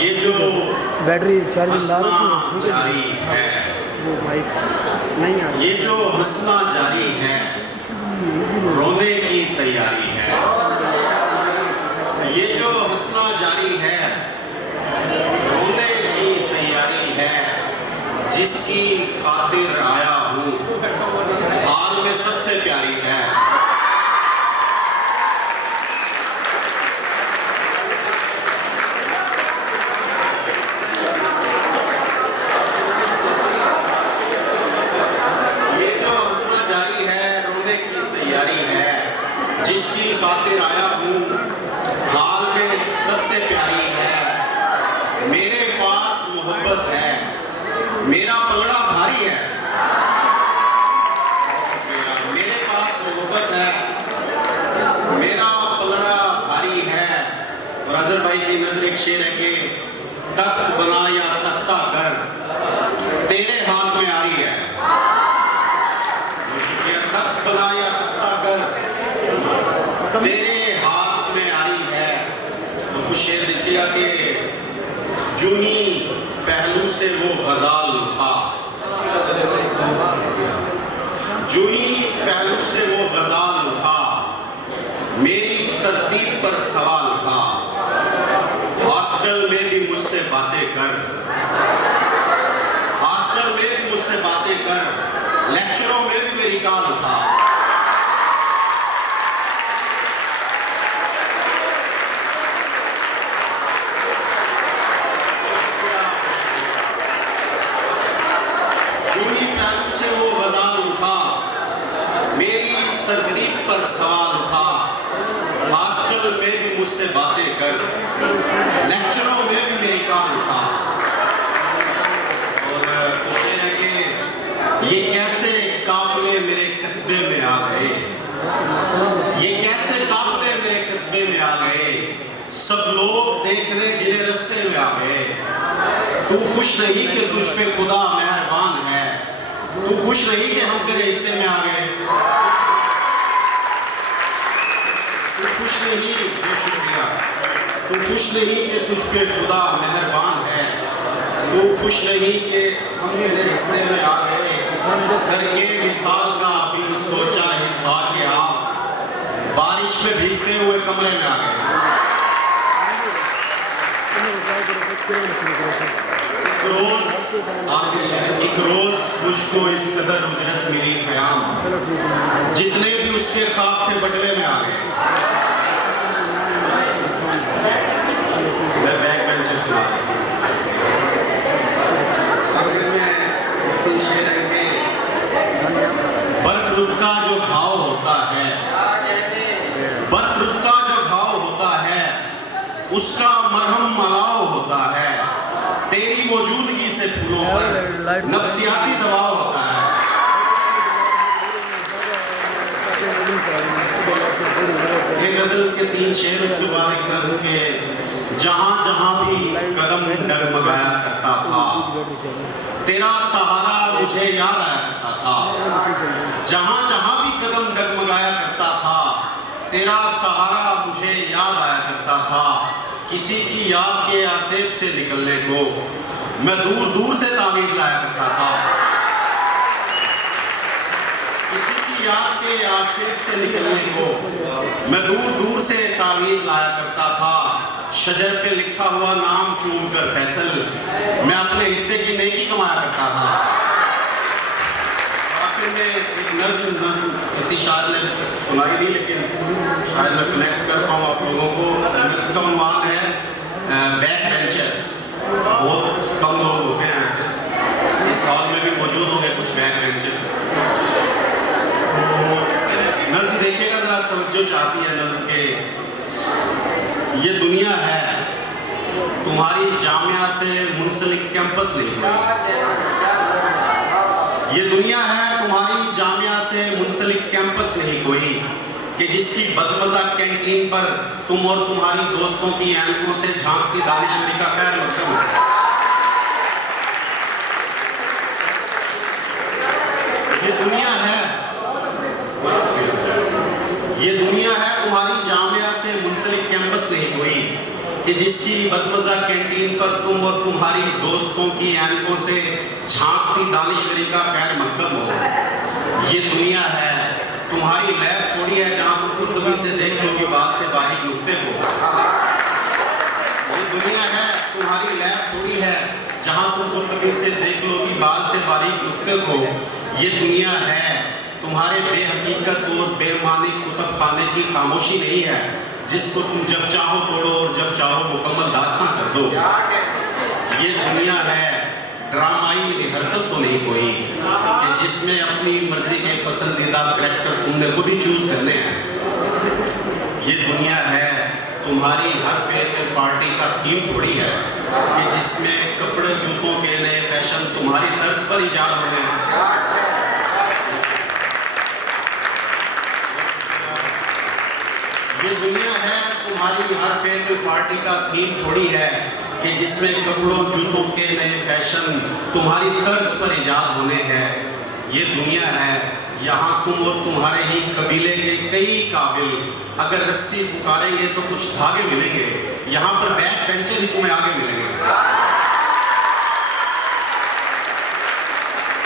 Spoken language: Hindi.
ये जो बैटरी चार्जिंग ला हंसना जारी है, वो माइक नहीं आ रही। ये जो हंसना जारी है, रोने की तैयारी है। ये जो हंसना जारी है, रोने की तैयारी है। जिसकी खातिर आया हूँ, हाल में सबसे प्यारी है। जिसकी खातिर आया हूँ, हाल में सबसे प्यारी है। मेरे पास मोहब्बत है, मेरा पलड़ा भारी है। मेरे पास मोहब्बत है, मेरा पलड़ा भारी है। और अजहर भाई की नजर एक शेर है कि तख्त बना या तख्ता कर, तेरे हाथ में आ रही है। तख्त बना या तख्ता कर, तेरे हाथ में आ रही है। तो कुछ शेर देखिएगा कि जो ही पहलू से वो गजाल उठा, जो ही पहलू से वो गजाल उठा, मेरी तरतीब पर सवाल उठा। हॉस्टल में भी मुझसे बातें कर, हॉस्टल में भी मुझसे बातें कर, लेक्चरों में भी मेरी कॉल उठा। तरतीब पर सवाल उठा, हॉस्टल में भी मुझसे बातें कर, लेक्चरों में भी मेरी कॉल उठा। और शेर है कि ये कैसे काफिले मेरे कस्बे में आ गए, ये कैसे काफिले मेरे कस्बे में आ गए। सब लोग देखने जिले रास्ते में आ गए। तू खुश नहीं कि तुझ पे खुदा मेहरबान है, तू खुश नहीं कि हम तेरे हिस्से में आ गए। खुश नहीं, शुक्रिया। तू खुश नहीं कि तुझ पे खुदा मेहरबान है, तू खुश नहीं कि हम मेरे हिस्से में आ गए। करके विसाल का अभी सोचा ही था कि आप बारिश में भीगते हुए कमरे में आ गए। एक रोज मुझको इस कदर उजरत मिली क़याम, जितने भी उसके ख्वाब थे बटवे में आ गए। मैं बैक बेंचर सुना बर्फ रुत का जो घाव होता है, बर्फ रुत का जो घाव होता है, उसका मरहम मलाव होता है। तेरी मौजूदगी से फूलों पर नफ्सियाती दबाव होता है। ये गजल के 3 शेर, उसके बाद एक नज़्म के जहां जहां भी कदम डगमगाया करता था, तेरा सहारा मुझे याद आया करता था। जहां जहां भी कदम डगमगाया करता था, तेरा सहारा मुझे याद आया करता था। किसी की याद के आसेब से निकलने को मैं दूर दूर से तावीज़ लाया करता था। किसी की याद के आसेब से निकलने को मैं दूर दूर से तावीज़ लाया करता था। शजर पे लिखा हुआ नाम चूम कर फैसल, मैं अपने हिस्से की नेकी कमाया करता था। आखिर में एक नज़्म किसी शायर ने सुनाई नहीं, लेकिन शायद मैं कनेक्ट कर पाऊँ आप लोगों को। नज़्म का उन्वान है बैक बेंचर। बहुत कम लोग होते हैं ऐसे, इस हॉल में भी मौजूद होंगे कुछ बैक बेंचर। तो नज़्म देखिएगा जरा, तवज्जो चाहती है नज़्म के। ये दुनिया है तुम्हारी जामिया से मुंसलिक कैंपस नहीं कोई। ये दुनिया है तुम्हारी जामिया से मुंसलिक कैंपस नहीं कोई, कि जिसकी बदमज़ा कैंटीन पर तुम और तुम्हारी दोस्तों की आंखों से झांकती दानिशमंदी का खैर मतलब है। ये दुनिया है, ये दुनिया है तुम्हारी जामिया से मुंसलिक कैंपस नहीं कोई, कि जिसकी बदमजा कैंटीन पर तुम और तुम्हारी दोस्तों की आंखों से झांकती दानिश्वरी का खैर मकदम हो। ये दुनिया है, तुम्हारी लैब थोड़ी है जहां तुम खुर्दबी से देख लोगी बाल से बारीक नुक्ते को। ये दुनिया है, तुम्हारी लैब थोड़ी है जहां तुम खुर्दबी से देख लोगी बाल से बारीक नुक्ते को। ये दुनिया है, तुम्हारे बेहकीकत और बेमानी कुतुब खाने की खामोशी नहीं है जिसको तुम जब चाहो तोड़ो और जब चाहो मुकम्मल दास्तां कर दो। ये दुनिया है, ड्रामाई रिहर्सल तो नहीं कोई कि जिसमें अपनी मर्जी के पसंदीदा करैक्टर तुमने खुद ही चूज करने हैं। ये दुनिया है, तुम्हारी हर फेयरवेल पार्टी का थीम थोड़ी है कि जिसमें कपड़े जूतों के नए फैशन तुम्हारी तर्ज पर ईजाद हो रहे हैं। ये दुनिया है, तुम्हारी हर फेयरवेल पार्टी का थीम थोड़ी है कि जिसमें कपड़ों जूतों के नए फैशन तुम्हारी तर्ज पर ईजाद होने हैं। ये दुनिया है, यहाँ तुम और तुम्हारे ही कबीले के कई काबिल अगर रस्सी पुकारेंगे तो कुछ धागे मिलेंगे, यहाँ पर बैक बेंचर ही तुम्हें आगे मिलेंगे।